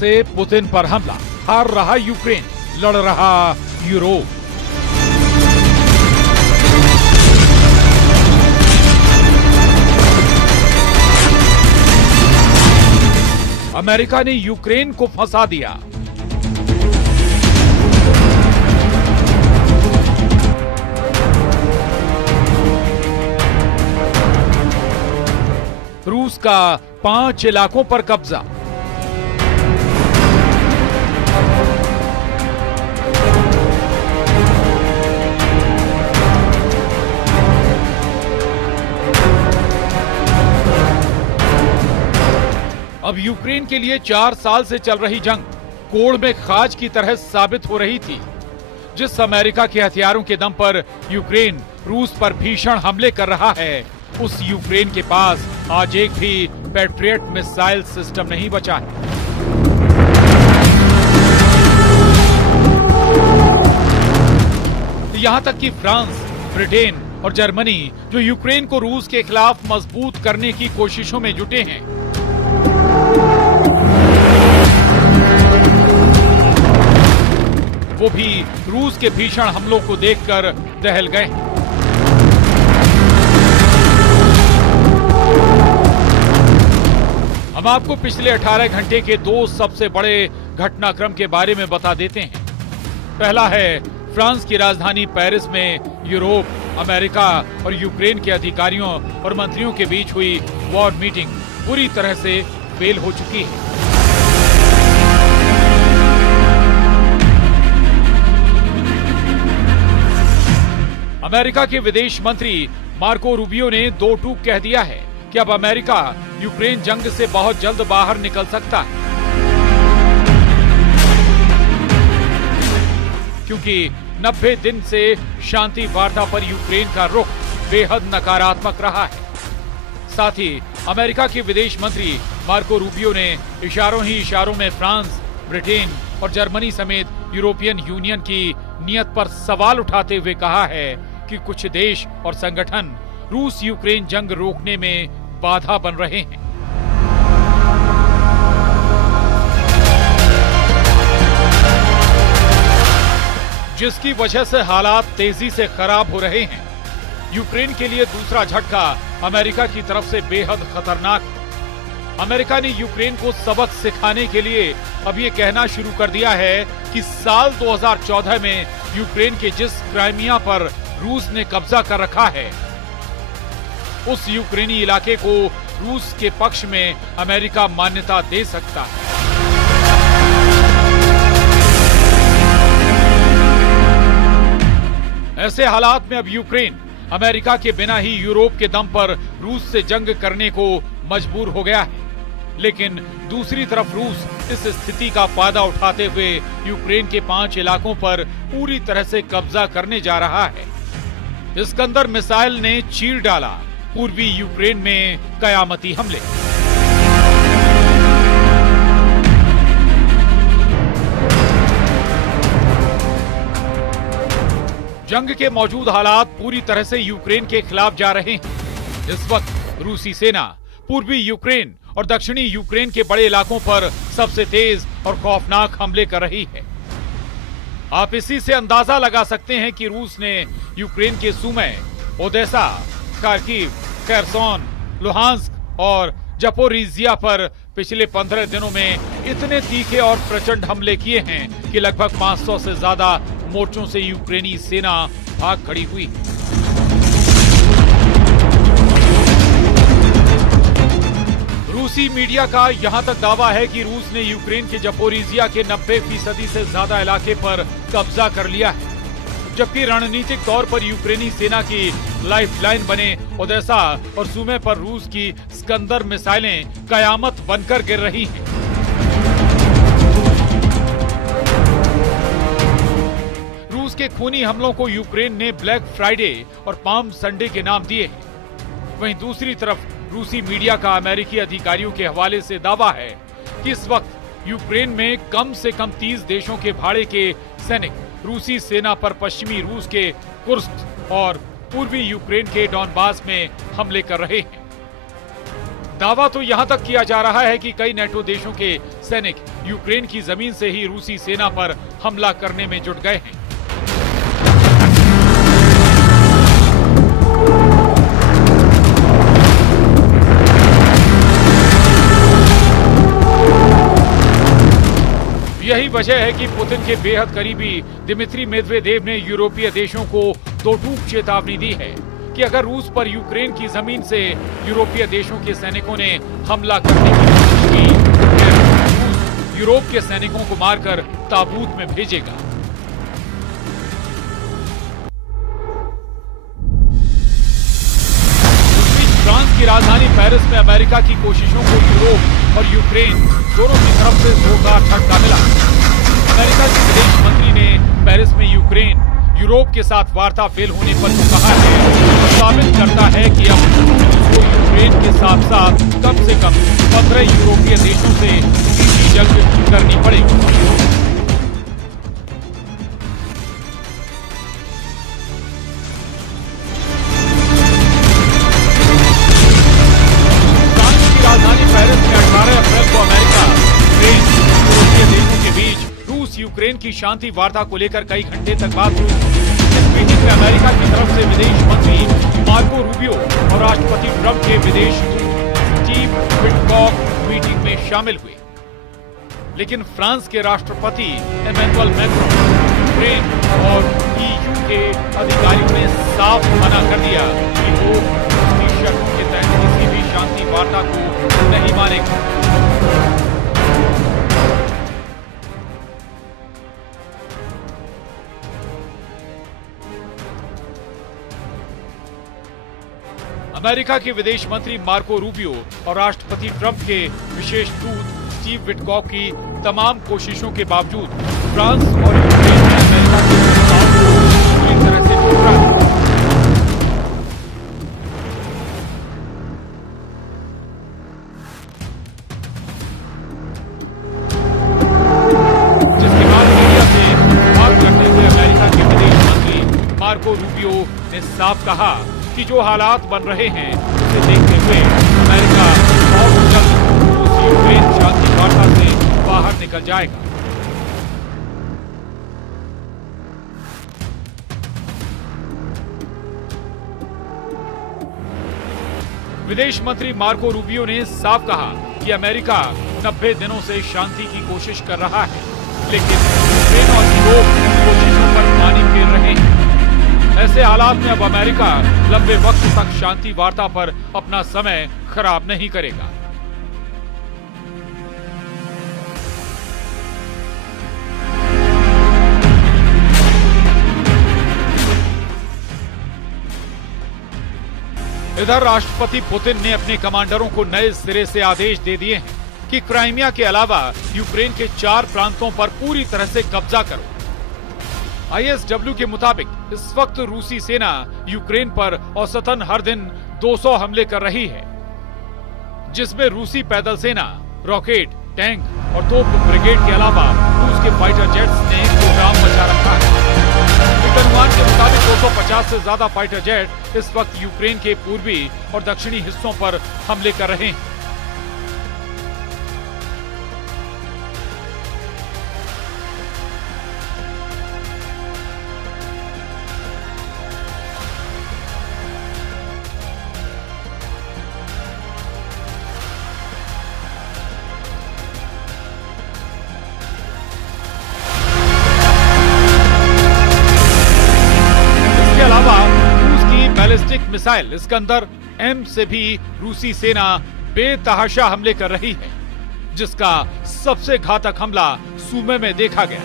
से पुतिन पर हमला, हार रहा यूक्रेन, लड़ रहा यूरोप। अमेरिका ने यूक्रेन को फंसा दिया। रूस का 5 इलाकों पर कब्जा। अब यूक्रेन के लिए 4 साल से चल रही जंग कोड़ में खाज की तरह साबित हो रही थी। जिस अमेरिका के हथियारों के दम पर यूक्रेन रूस पर भीषण हमले कर रहा है, उस यूक्रेन के पास आज एक भी पैट्रियट मिसाइल सिस्टम नहीं बचा है। यहां तक कि फ्रांस, ब्रिटेन और जर्मनी जो यूक्रेन को रूस के खिलाफ मजबूत करने की कोशिशों में जुटे हैं, वो भी रूस के भीषण हमलों को देखकर दहल गए। हम आपको पिछले 18 घंटे के 2 सबसे बड़े घटनाक्रम के बारे में बता देते हैं। पहला है फ्रांस की राजधानी पेरिस में यूरोप, अमेरिका और यूक्रेन के अधिकारियों और मंत्रियों के बीच हुई वॉर मीटिंग पूरी तरह से फेल हो चुकी है। अमेरिका के विदेश मंत्री मार्को रूबियो ने 2 टूक कह दिया है कि अब अमेरिका यूक्रेन जंग से बहुत जल्द बाहर निकल सकता है, क्योंकि 90 दिन से शांति वार्ता पर यूक्रेन का रुख बेहद नकारात्मक रहा है। साथ ही अमेरिका के विदेश मंत्री मार्को रूबियो ने इशारों ही इशारों में फ्रांस, ब्रिटेन और जर्मनी समेत यूरोपियन यूनियन की नीयत पर सवाल उठाते हुए कहा है कि कुछ देश और संगठन रूस यूक्रेन जंग रोकने में बाधा बन रहे हैं। जिसकी वजह से हालात तेजी से खराब हो रहे हैं। यूक्रेन के लिए दूसरा झटका अमेरिका की तरफ से बेहद खतरनाक है। अमेरिका ने यूक्रेन को सबक सिखाने के लिए अब ये कहना शुरू कर दिया है कि साल 2014 में यूक्रेन के जिस क्राइमिया पर रूस ने कब्जा कर रखा है, उस यूक्रेनी इलाके को रूस के पक्ष में अमेरिका मान्यता दे सकता है। ऐसे हालात में अब यूक्रेन अमेरिका के बिना ही यूरोप के दम पर रूस से जंग करने को मजबूर हो गया है। लेकिन दूसरी तरफ रूस इस स्थिति का फायदा उठाते हुए यूक्रेन के 5 इलाकों पर पूरी तरह से कब्जा करने जा रहा है। इस्कंदर मिसाइल ने चीर डाला पूर्वी यूक्रेन में कयामती हमले। जंग के मौजूद हालात पूरी तरह से यूक्रेन के खिलाफ जा रहे हैं। इस वक्त रूसी सेना पूर्वी यूक्रेन और दक्षिणी यूक्रेन के बड़े इलाकों पर सबसे तेज और खौफनाक हमले कर रही है। आप इसी से अंदाजा लगा सकते हैं कि रूस ने यूक्रेन के सुमे, ओदेसा, खार्किव, खेरसोन, लुहांस्क और जपोरिजिया पर पिछले 15 दिनों में इतने तीखे और प्रचंड हमले किए हैं कि लगभग 500 से ज्यादा मोर्चों से यूक्रेनी सेना भाग खड़ी हुई। रूसी मीडिया का यहां तक दावा है कि रूस ने यूक्रेन के जपोरिजिया के 90% से ज्यादा इलाके पर कब्जा कर लिया है, जबकि रणनीतिक तौर पर यूक्रेनी सेना की लाइफलाइन बने ओदेसा और सुमे पर रूस की स्कंदर मिसाइलें कयामत बनकर गिर रही हैं। रूस के खूनी हमलों को यूक्रेन ने ब्लैक फ्राइडे और पाम संडे के नाम दिए हैं। वहीं दूसरी तरफ रूसी मीडिया का अमेरिकी अधिकारियों के हवाले से दावा है कि इस वक्त यूक्रेन में कम से कम 30 देशों के भाड़े के सैनिक रूसी सेना पर पश्चिमी रूस के कुर्स्क और पूर्वी यूक्रेन के डॉनबास में हमले कर रहे हैं। दावा तो यहां तक किया जा रहा है कि कई नेटो देशों के सैनिक यूक्रेन की जमीन से ही रूसी सेना पर हमला करने में जुट गए हैं। यही वजह है कि पुतिन के बेहद करीबी दिमित्री मेदवेदेव ने यूरोपीय देशों को दो टूक चेतावनी दी है कि अगर रूस पर यूक्रेन की जमीन से यूरोपीय देशों के सैनिकों ने हमला करने की कोशिश की तो फिर रूस यूरोप के सैनिकों को मारकर ताबूत में भेजेगा। फ्रांस की राजधानी पेरिस में अमेरिका की कोशिशों को यूरोप और यूक्रेन दोनों की तरफ से जोरदार झटका मिला। अमेरिका के विदेश मंत्री ने पेरिस में यूक्रेन यूरोप के साथ वार्ता फेल होने पर जो कहा है वो साबित करता है कि अब उसको यूक्रेन के साथ साथ कम से कम 15 यूरोपीय देशों से सीधी जंग करनी पड़ेगी। यूक्रेन की शांति वार्ता को लेकर कई घंटे तक बात हुई। इस मीटिंग में अमेरिका की तरफ से विदेश मंत्री मार्को रूबियो और राष्ट्रपति ट्रंप के विदेश दूत स्टीव विटकॉक मीटिंग में शामिल हुए। लेकिन फ्रांस के राष्ट्रपति इमैनुअल मैक्रोन, यूक्रेन और ईयू के अधिकारियों ने साफ मना कर दिया कि वो उसकी शर्तों के तहत किसी भी शांति वार्ता को नहीं मानेंगे। अमेरिका के विदेश मंत्री मार्को रूबियो और राष्ट्रपति ट्रंप के विशेष दूत स्टीव विटकॉक की तमाम कोशिशों के बावजूद फ्रांस और यूक्रेन में अमेरिका के प्रस्ताव को पूरी तरह से ठुकरा दिया। जिसके बाद मीडिया से बात करते हुए अमेरिका के विदेश मंत्री मार्को रूबियो ने साफ कहा कि जो हालात बन रहे हैं उसे देखते हुए अमेरिका बहुत जल्द रूस यूक्रेन शांति वार्ता से बाहर निकल जाएगा। विदेश मंत्री मार्को रूबियो ने साफ कहा कि अमेरिका 90 दिनों से शांति की कोशिश कर रहा है, लेकिन यूक्रेन और यूरोप कोशिशों पर पानी फेर रहे हैं। ऐसे हालात में अब अमेरिका लंबे वक्त तक शांति वार्ता पर अपना समय खराब नहीं करेगा। इधर राष्ट्रपति पुतिन ने अपने कमांडरों को नए सिरे से आदेश दे दिए हैं कि क्राइमिया के अलावा यूक्रेन के 4 प्रांतों पर पूरी तरह से कब्जा करो। ISW के मुताबिक इस वक्त रूसी सेना यूक्रेन पर औसतन हर दिन 200 हमले कर रही है, जिसमें रूसी पैदल सेना, रॉकेट, टैंक और तोप ब्रिगेड के अलावा रूस के फाइटर जेट्स ने प्रोग्राम मचा रखा है। एक अनुमान के मुताबिक 250 से ज्यादा फाइटर जेट इस वक्त यूक्रेन के पूर्वी और दक्षिणी हिस्सों पर हमले कर रहे हैं। बैलिस्टिक मिसाइल इस्कंदर M से भी रूसी सेना बेतहाशा हमले कर रही है, जिसका सबसे घातक हमला सूमे में देखा गया,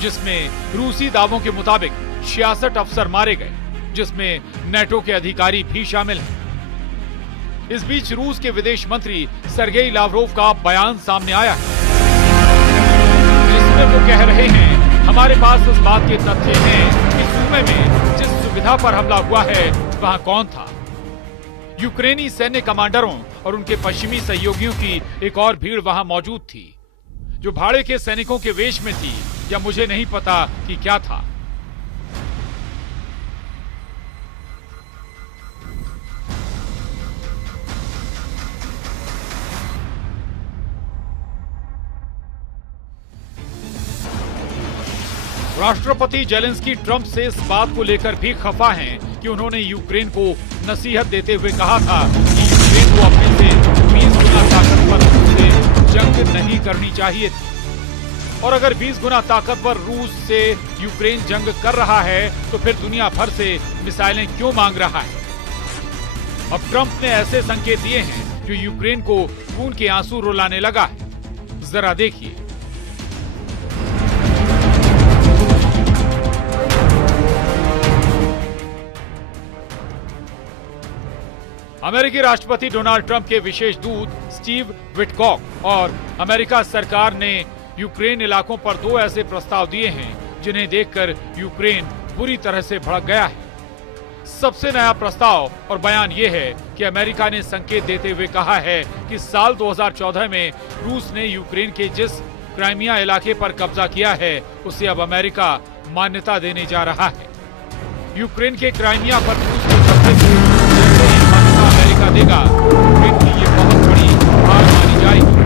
जिसमें रूसी दावों के मुताबिक 66 अफसर मारे गए, जिसमें नेटो के अधिकारी भी शामिल हैं। इस बीच रूस के विदेश मंत्री सर्गेई लावरोव का बयान सामने आया है, जिसमें वो कह रहे हैं, हमारे पास इस बात के तथ्य हैं कि सूमे में जिस सुविधा पर हमला हुआ है वहां कौन था। यूक्रेनी सैन्य कमांडरों और उनके पश्चिमी सहयोगियों की एक और भीड़ वहां मौजूद थी, जो भाड़े के सैनिकों के वेश में थी या मुझे नहीं पता कि क्या था। राष्ट्रपति जेलेंस्की ट्रंप से इस बात को लेकर भी खफा हैं कि उन्होंने यूक्रेन को नसीहत देते हुए कहा था कि यूक्रेन को अपने से 20 गुना ताकतवर रूस से जंग नहीं करनी चाहिए थी। और अगर 20 गुना ताकतवर रूस से यूक्रेन जंग कर रहा है तो फिर दुनिया भर से मिसाइलें क्यों मांग रहा है? अब ट्रंप ने ऐसे संकेत दिए हैं जो यूक्रेन को खून के आंसू रुलाने लगा है। जरा देखिए। अमेरिकी राष्ट्रपति डोनाल्ड ट्रंप के विशेष दूत स्टीव विटकॉक और अमेरिका सरकार ने यूक्रेन इलाकों पर 2 ऐसे प्रस्ताव दिए हैं जिन्हें देखकर यूक्रेन बुरी तरह से भड़क गया है। सबसे नया प्रस्ताव और बयान यह है कि अमेरिका ने संकेत देते हुए कहा है कि साल 2014 में रूस ने यूक्रेन के जिस क्राइमिया इलाके पर कब्जा किया है उसे अब अमेरिका मान्यता देने जा रहा है। यूक्रेन के क्राइमिया पर रूस को कब्जे से जैसे ही मान्यता अमेरिका देगा, यूक्रेन की ये बहुत बड़ी हार मानी जाएगी।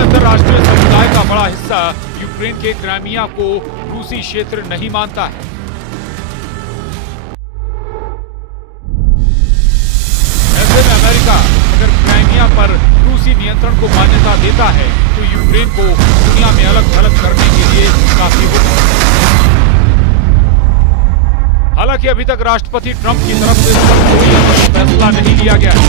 अंतरराष्ट्रीय समुदाय का बड़ा हिस्सा यूक्रेन के क्राइमिया को रूसी क्षेत्र नहीं मानता है। ऐसे में अमेरिका अगर क्राइमिया पर रूसी नियंत्रण को मान्यता देता है तो यूक्रेन को दुनिया में अलग थलग करने के लिए काफी होगा। हालांकि अभी तक राष्ट्रपति ट्रंप की तरफ से इस पर कोई फैसला नहीं लिया गया है।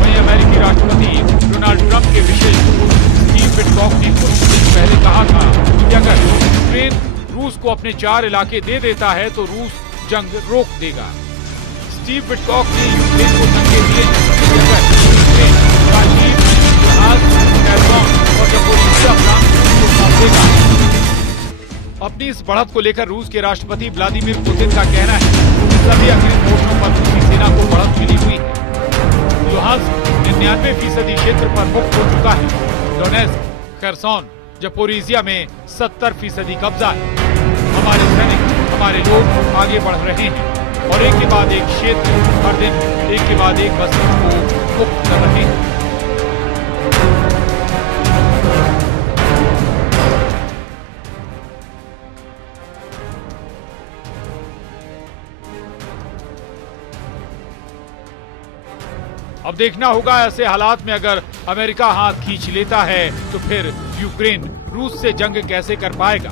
वहीं अमेरिकी राष्ट्रपति डोनाल्ड ट्रंप के विशेष दूत स्टीव विटकॉक ने कुछ दिन पहले कहा था कि अगर यूक्रेन रूस को अपने 4 इलाके दे देता है तो रूस जंग रोक देगा। स्टीव विटकॉक ने यूक्रेन को संकेत दिए कि अगर यूक्रेन काश्मीर, लुहांस्क, खेर्सन और ज़पोरिज़िया प्रांत को सौंप देगा। अपनी इस बढ़त को लेकर रूस के राष्ट्रपति व्लादिमीर पुतिन का कहना है कि सभी अग्रिम मोर्चों पर रूसी सेना को बढ़त मिली हुई है। लुहांस्क 99% क्षेत्र पर मुक्त हो चुका है। डोनेस्क, खेर्सन, ज़पोरिज़िया में 70% कब्जा है। हमारे सैनिक, हमारे लोग आगे बढ़ रहे हैं और एक के बाद एक क्षेत्र हर दिन एक के बाद एक बस्ती को मुक्त कर रहे हैं। अब देखना होगा ऐसे हालात में अगर अमेरिका हाथ खींच लेता है तो फिर यूक्रेन रूस से जंग कैसे कर पाएगा।